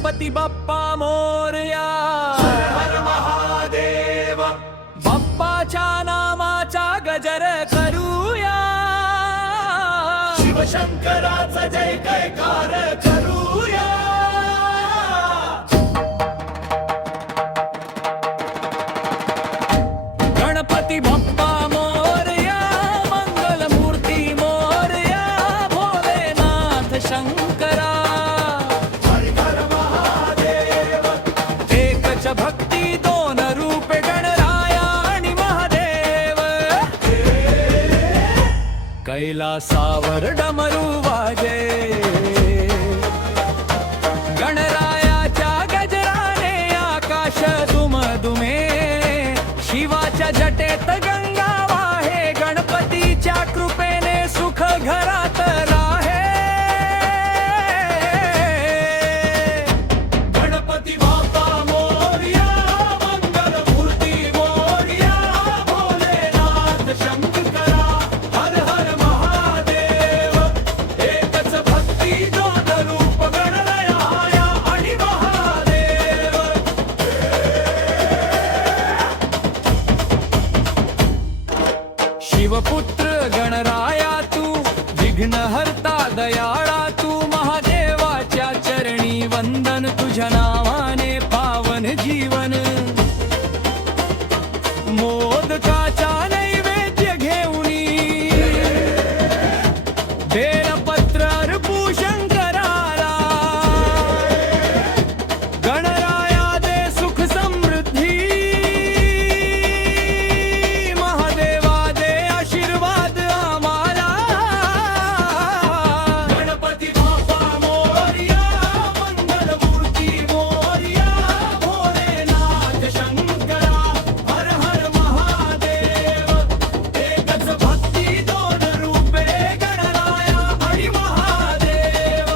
गणपती बाप्पा मोरया, हर हर महादेव. बाप्पाच्या नामाचा गजर करूया, शिवशंकराचा जय जयकार करूया. गणपती बाप्पा मोरया, मंगलमूर्ती मोरया, भोलेनाथ शंकरा. हर हर महादेव. एकच भक्ती दोन रूपे गणराया आणि महादेव. कैलासावर डमरू वाजे, गणरायाच्या गजराने आकाश दुमदुमे. शिवाच्या जटेत गंगा वाहे, गणपतीच्या कृपेने सुख घरात राहे. गणपती बाप्पा मोरया, मंगलमूर्ती मोरया, भोलेनाथ शंकरा. हर हर महादेव. एकच भक्ती दोन रूप गणराया आणि महादेव. शिवपुत्र गणराया तू, विघ्नहर्ता दयाळा तू. महादेवाच्या चरणी वंदन, तुझ्या नावाने पावन जीवन. मोदकाचा नैवेद्य घेऊनी, बेलपत्र अर्पू शंकराला. गणराया दे सुख समृद्धी, महादेवा दे आशीर्वाद आम्हाला. गणपती बाप्पा मोरया, मंगलमूर्ती मोरया, भोलेनाथ शंकरा. हर हर महादेव. एकच भक्ती दोन रूपे गणराया आणि महादेव.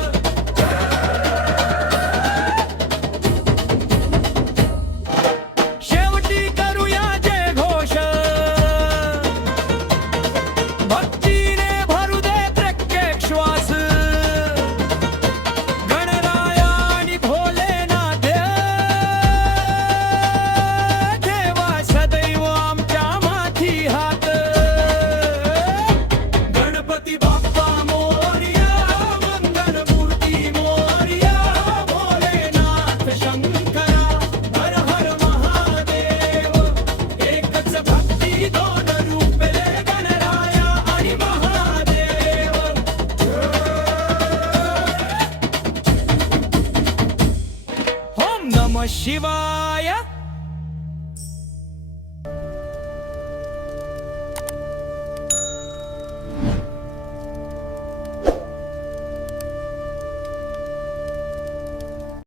शेवटी करूया जय घोष, भक्तीने भरू दे प्रत्येक श्वास. गणराया आणि भोलेनाथ देवा, सदैव आमच्या माथी हात. गणपती बाप्पा मोरया, मंगलमूर्ती मोरया, भोलेनाथ शंकरा. हर हर महादेव. एकच भक्ती दोन रूपे गणराया आणि महादेव. ओम नमः शिवाय.